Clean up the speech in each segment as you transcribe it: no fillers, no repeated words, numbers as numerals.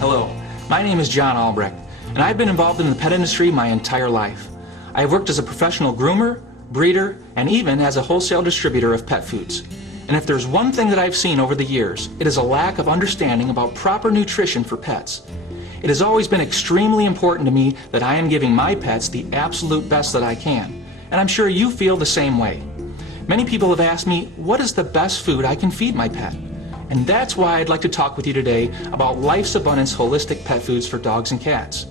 Hello, my name is John Albrecht, and I've been involved in the pet industry my entire life. I have worked as a professional groomer, breeder, and even as a wholesale distributor of pet foods. And if there's one thing that I've seen over the years, it is a lack of understanding about proper nutrition for pets. It has always been extremely important to me that I am giving my pets the absolute best that I can, and I'm sure you feel the same way. Many people have asked me, what is the best food I can feed my pet? And that's why I'd like to talk with you today about Life's Abundance holistic pet foods for dogs and cats.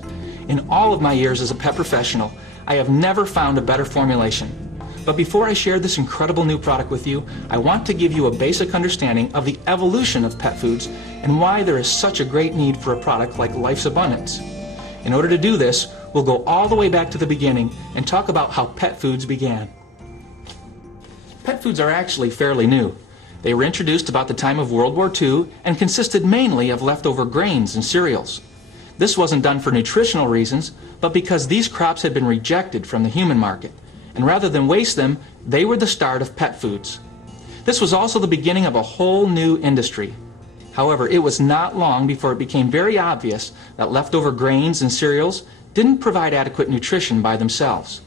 In all of my years as a pet professional, I have never found a better formulation. But before I share this incredible new product with you, I want to give you a basic understanding of the evolution of pet foods and why there is such a great need for a product like Life's Abundance. In order to do this, we'll go all the way back to the beginning and talk about how pet foods began. Pet foods are actually fairly new. They were introduced about the time of World War II and consisted mainly of leftover grains and cereals. This wasn't done for nutritional reasons, but because these crops had been rejected from the human market, and rather than waste them, they were the start of pet foods. This was also the beginning of a whole new industry. However, it was not long before it became very obvious that leftover grains and cereals didn't provide adequate nutrition by themselves.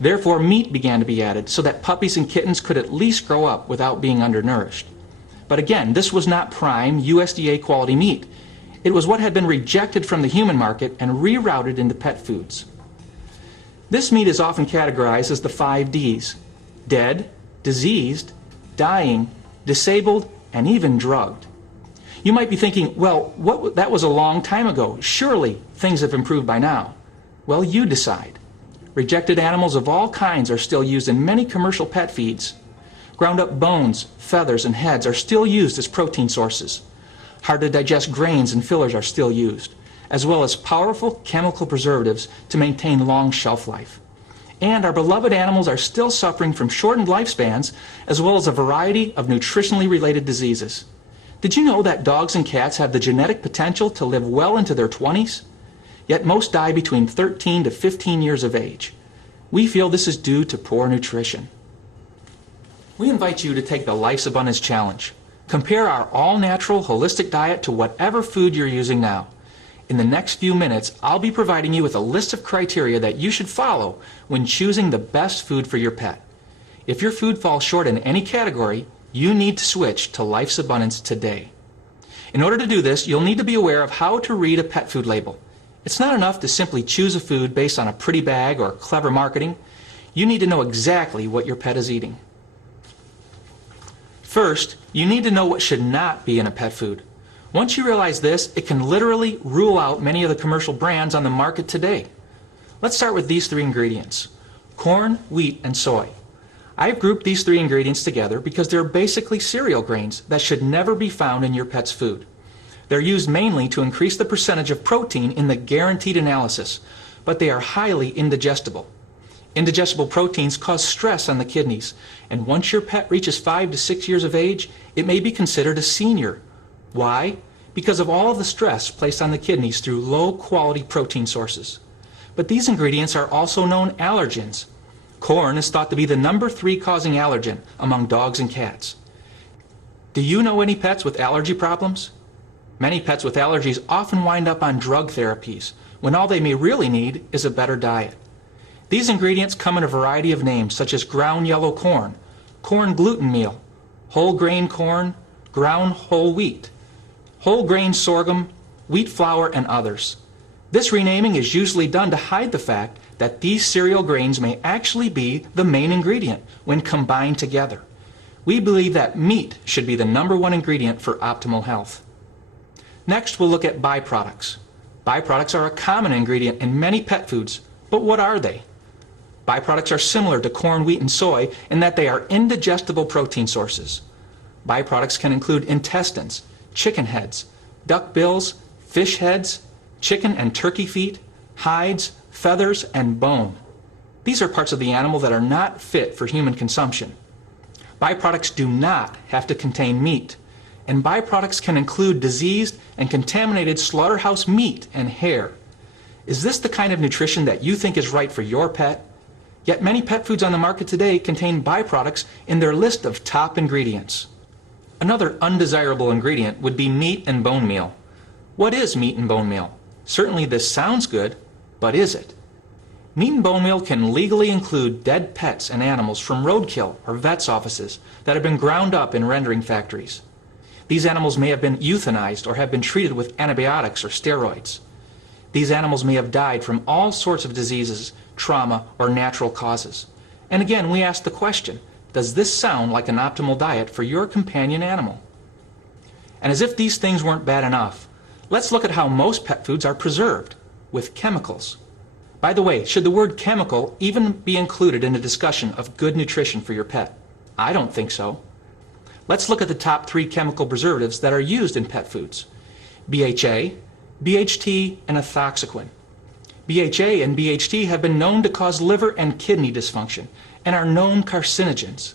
Therefore, meat began to be added so that puppies and kittens could at least grow up without being undernourished. But again, this was not prime USDA quality meat. It was what had been rejected from the human market and rerouted into pet foods. This meat is often categorized as the 5 Ds: dead, diseased, dying, disabled, and even drugged. You might be thinking, well, that was a long time ago. Surely things have improved by now. Well, you decide. Rejected animals of all kinds are still used in many commercial pet feeds. Ground up bones, feathers, and heads are still used as protein sources. Hard to digest grains and fillers are still used, as well as powerful chemical preservatives to maintain long shelf life. And our beloved animals are still suffering from shortened lifespans, as well as a variety of nutritionally related diseases. Did you know that dogs and cats have the genetic potential to live well into their 20s? Yet most die between 13 to 15 years of age. We feel this is due to poor nutrition. We invite you to take the Life's Abundance Challenge. Compare our all-natural, holistic diet to whatever food you're using now. In the next few minutes, I'll be providing you with a list of criteria that you should follow when choosing the best food for your pet. If your food falls short in any category, you need to switch to Life's Abundance today. In order to do this, you'll need to be aware of how to read a pet food label. It's not enough to simply choose a food based on a pretty bag or clever marketing. You need to know exactly what your pet is eating. First, you need to know what should not be in a pet food. Once you realize this, it can literally rule out many of the commercial brands on the market today. Let's start with these 3 ingredients: corn, wheat, and soy. I've grouped these 3 ingredients together because they're basically cereal grains that should never be found in your pet's food. They're used mainly to increase the percentage of protein in the guaranteed analysis, but they are highly indigestible. Indigestible proteins cause stress on the kidneys, and once your pet reaches 5 to 6 years of age, it may be considered a senior. Why? Because of all of the stress placed on the kidneys through low-quality protein sources. But these ingredients are also known allergens. Corn is thought to be the number 3 causing allergen among dogs and cats. Do you know any pets with allergy problems? Many pets with allergies often wind up on drug therapies, when all they may really need is a better diet. These ingredients come in a variety of names, such as ground yellow corn, corn gluten meal, whole grain corn, ground whole wheat, whole grain sorghum, wheat flour, and others. This renaming is usually done to hide the fact that these cereal grains may actually be the main ingredient when combined together. We believe that meat should be the number 1 ingredient for optimal health. Next, we'll look at byproducts. Byproducts are a common ingredient in many pet foods, but what are they? Byproducts are similar to corn, wheat, and soy in that they are indigestible protein sources. Byproducts can include intestines, chicken heads, duck bills, fish heads, chicken and turkey feet, hides, feathers, and bone. These are parts of the animal that are not fit for human consumption. Byproducts do not have to contain meat, and byproducts can include diseased and contaminated slaughterhouse meat and hair. Is this the kind of nutrition that you think is right for your pet? Yet many pet foods on the market today contain byproducts in their list of top ingredients. Another undesirable ingredient would be meat and bone meal. What is meat and bone meal? Certainly this sounds good, but is it? Meat and bone meal can legally include dead pets and animals from roadkill or vets' offices that have been ground up in rendering factories. These animals may have been euthanized or have been treated with antibiotics or steroids. These animals may have died from all sorts of diseases, trauma, or natural causes. And again, we ask the question, does this sound like an optimal diet for your companion animal? And as if these things weren't bad enough, let's look at how most pet foods are preserved, with chemicals. By the way, should the word chemical even be included in a discussion of good nutrition for your pet? I don't think so. Let's look at the top 3 chemical preservatives that are used in pet foods: BHA, BHT, and ethoxyquin. BHA and BHT have been known to cause liver and kidney dysfunction and are known carcinogens.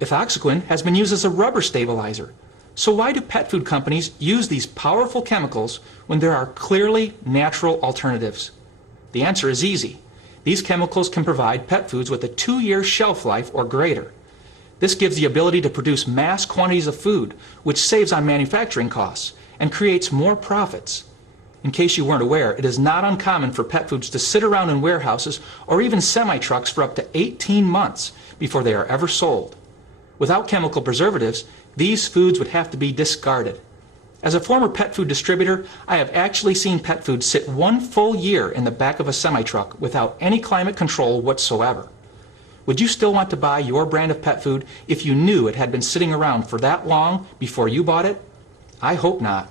Ethoxyquin has been used as a rubber stabilizer. So why do pet food companies use these powerful chemicals when there are clearly natural alternatives? The answer is easy. These chemicals can provide pet foods with a 2-year shelf life or greater. This gives the ability to produce mass quantities of food, which saves on manufacturing costs and creates more profits. In case you weren't aware, it is not uncommon for pet foods to sit around in warehouses or even semi-trucks for up to 18 months before they are ever sold. Without chemical preservatives, these foods would have to be discarded. As a former pet food distributor, I have actually seen pet food sit 1 full year in the back of a semi-truck without any climate control whatsoever. Would you still want to buy your brand of pet food if you knew it had been sitting around for that long before you bought it? I hope not.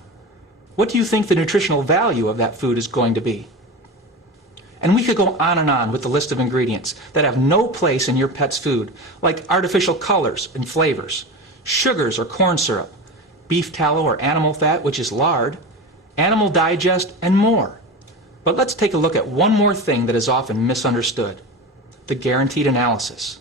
What do you think the nutritional value of that food is going to be? And we could go on with the list of ingredients that have no place in your pet's food, like artificial colors and flavors, sugars or corn syrup, beef tallow or animal fat, which is lard, animal digest, and more. But let's take a look at one more thing that is often misunderstood: the guaranteed analysis.